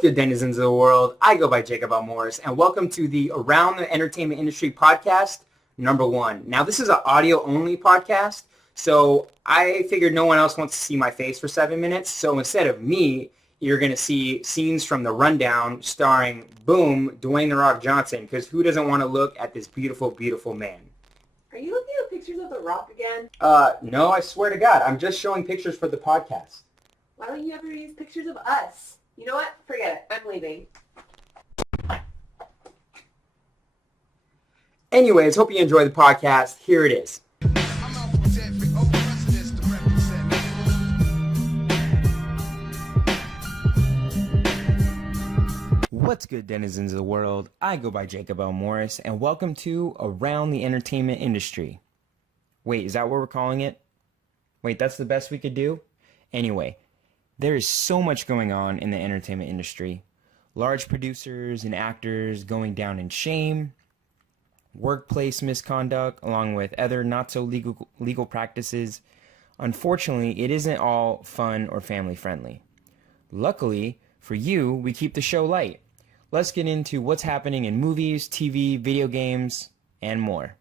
What's good, denizens of the world? I go by Jacob L. Morris, and welcome to the Around the Entertainment Industry podcast, number 1. Now, this is an audio-only podcast, so I figured no one else wants to see my face for 7 minutes, so instead of me, you're going to see scenes from The Rundown starring, boom, Dwayne "The Rock" Johnson, because who doesn't want to look at this beautiful, beautiful man? Are you looking at pictures of The Rock again? No, I swear to God, I'm just showing pictures for the podcast. Why don't you ever use pictures of us? You know what? Forget it. I'm leaving. Anyways, hope you enjoy the podcast. Here it is. What's good, denizens of the world? I go by Jacob L. Morris, and welcome to Around the Entertainment Industry. Wait, is that what we're calling it? Wait, that's the best we could do? Anyway, there is so much going on in the entertainment industry. Large producers and actors going down in shame, workplace misconduct, along with other not-so-legal practices. Unfortunately, it isn't all fun or family-friendly. Luckily, for you, we keep the show light. Let's get into what's happening in movies, TV, video games, and more.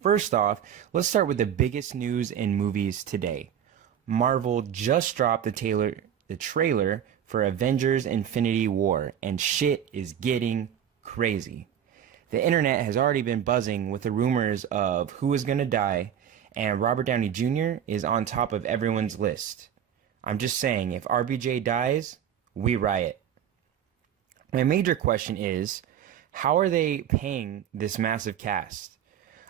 First off, let's start with the biggest news in movies today. Marvel just dropped the trailer for Avengers Infinity War, and shit is getting crazy. The internet has already been buzzing with the rumors of who is going to die, and Robert Downey Jr. is on top of everyone's list. I'm just saying, if RBJ dies, we riot. My major question is, how are they paying this massive cast?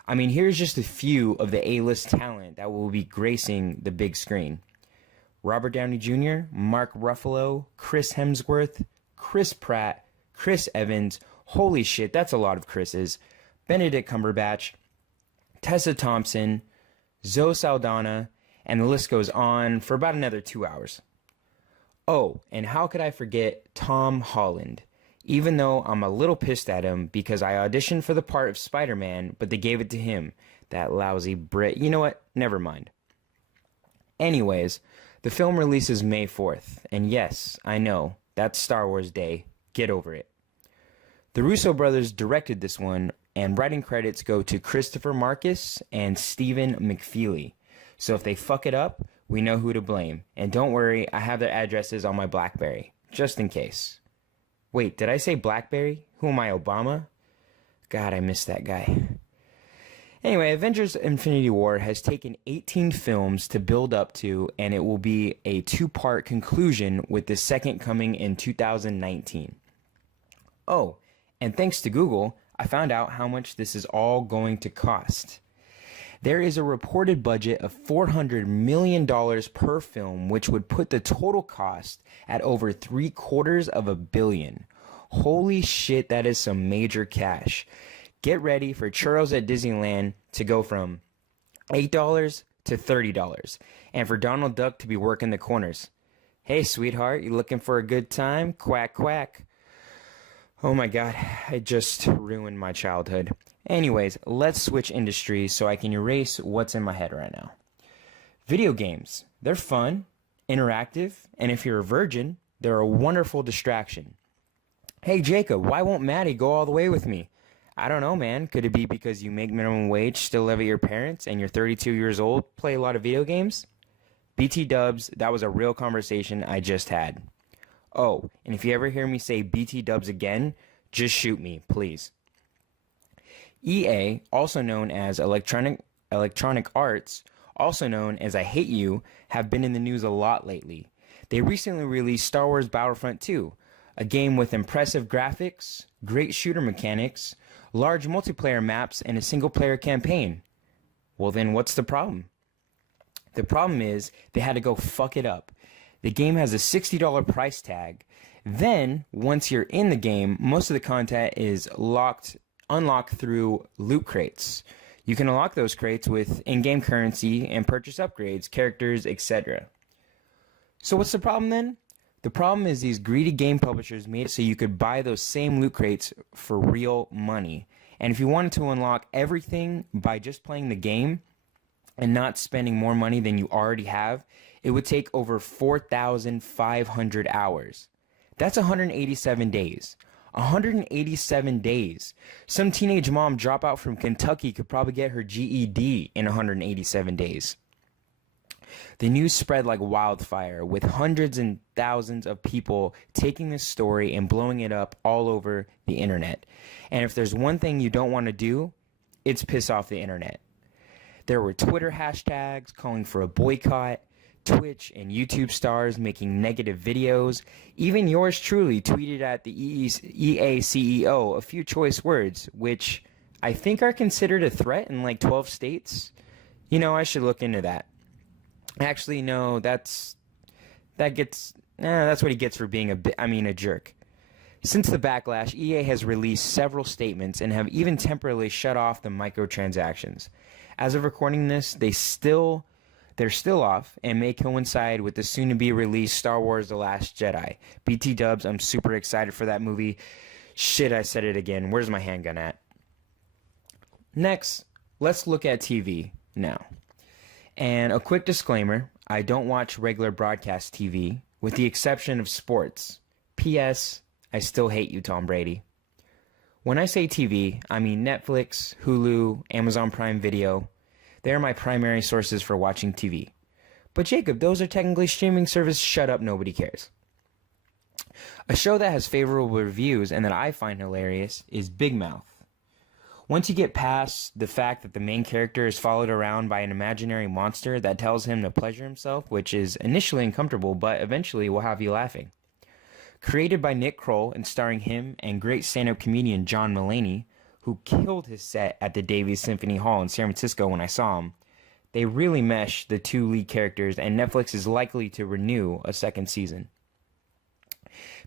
I mean, here's just a few of the A-list talent that will be gracing the big screen. Robert Downey Jr., Mark Ruffalo, Chris Hemsworth, Chris Pratt, Chris Evans, holy shit, that's a lot of Chris's, Benedict Cumberbatch, Tessa Thompson, Zoe Saldana, and the list goes on for about another 2 hours. Oh, and how could I forget Tom Holland? Even though I'm a little pissed at him because I auditioned for the part of Spider-Man, but they gave it to him. That lousy Brit. You know what? Never mind. Anyways, the film releases May 4th. And yes, I know, that's Star Wars Day. Get over it. The Russo brothers directed this one, and writing credits go to Christopher Marcus and Stephen McFeely. So if they fuck it up, we know who to blame. And don't worry, I have their addresses on my BlackBerry, just in case. Wait, did I say BlackBerry? Who am I, Obama? God, I miss that guy. Anyway, Avengers Infinity War has taken 18 films to build up to, and it will be a 2-part conclusion with the second coming in 2019. Oh, and thanks to Google, I found out how much this is all going to cost. There is a reported budget of $400 million per film, which would put the total cost at over $750 million. Holy shit, that is some major cash. Get ready for churros at Disneyland to go from $8 to $30, and for Donald Duck to be working the corners. Hey, sweetheart, you looking for a good time? Quack, quack. Oh my god, I just ruined my childhood. Anyways, let's switch industries so I can erase what's in my head right now. Video games. They're fun, interactive, and if you're a virgin, they're a wonderful distraction. Hey Jacob, why won't Maddie go all the way with me? I don't know, man. Could it be because you make minimum wage, still live at your parents, and you're 32 years old, play a lot of video games? BT dubs, that was a real conversation I just had. Oh, and if you ever hear me say BT dubs again, just shoot me, please. EA, also known as Electronic Arts, also known as I Hate You, have been in the news a lot lately. They recently released Star Wars Battlefront 2, a game with impressive graphics, great shooter mechanics, large multiplayer maps, and a single-player campaign. Well then, what's the problem? The problem is, they had to go fuck it up. The game has a $60 price tag. Then, once you're in the game, most of the content is unlocked through loot crates. You can unlock those crates with in-game currency and purchase upgrades, characters, etc. So what's the problem then? The problem is these greedy game publishers made it so you could buy those same loot crates for real money. And if you wanted to unlock everything by just playing the game and not spending more money than you already have, it would take over 4,500 hours. That's 187 days. 187 days. Some teenage mom dropout from Kentucky could probably get her GED in 187 days. The news spread like wildfire, with hundreds and thousands of people taking this story and blowing it up all over the internet. And if there's one thing you don't want to do, it's piss off the internet. There were Twitter hashtags calling for a boycott, Twitch and YouTube stars making negative videos. Even yours truly tweeted at the EA CEO a few choice words, which I think are considered a threat in like 12 states. You know, I should look into that. Actually, no, that's what he gets for being a jerk. Since the backlash, EA has released several statements and have even temporarily shut off the microtransactions. As of recording this, they're still off and may coincide with the soon-to-be released Star Wars The Last Jedi. BT dubs, I'm super excited for that movie. Shit, I said it again. Where's my handgun at? Next, let's look at TV now. And a quick disclaimer, I don't watch regular broadcast TV, with the exception of sports. P.S. I still hate you, Tom Brady. When I say TV, I mean Netflix, Hulu, Amazon Prime Video. They are my primary sources for watching TV. But Jacob, those are technically streaming services. Shut up, nobody cares. A show that has favorable reviews and that I find hilarious is Big Mouth. Once you get past the fact that the main character is followed around by an imaginary monster that tells him to pleasure himself, which is initially uncomfortable but eventually will have you laughing. Created by Nick Kroll and starring him and great stand-up comedian John Mulaney, who killed his set at the Davies Symphony Hall in San Francisco when I saw him, they really mesh the two lead characters, and Netflix is likely to renew a second season.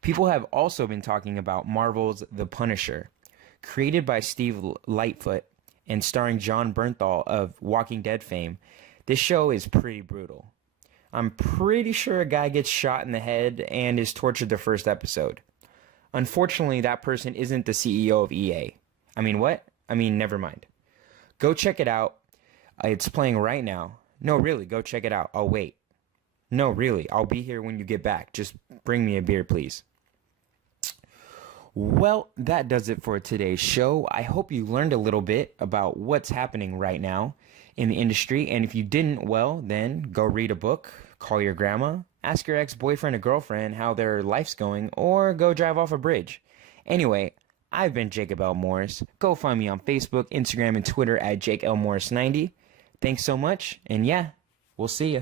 People have also been talking about Marvel's The Punisher. Created by Steve Lightfoot and starring John Bernthal of Walking Dead fame, this show is pretty brutal. I'm pretty sure a guy gets shot in the head and is tortured the first episode. Unfortunately, that person isn't the CEO of EA. Never mind. Go check it out. It's playing right now. No, really, go check it out. I'll wait. No, really, I'll be here when you get back. Just bring me a beer, please. Well, that does it for today's show. I hope you learned a little bit about what's happening right now in the industry. And if you didn't, well, then go read a book, call your grandma, ask your ex-boyfriend or girlfriend how their life's going, or go drive off a bridge. Anyway, I've been Jacob L. Morris. Go find me on Facebook, Instagram, and Twitter at Jake L. Morris 90. Thanks so much, and yeah, we'll see ya.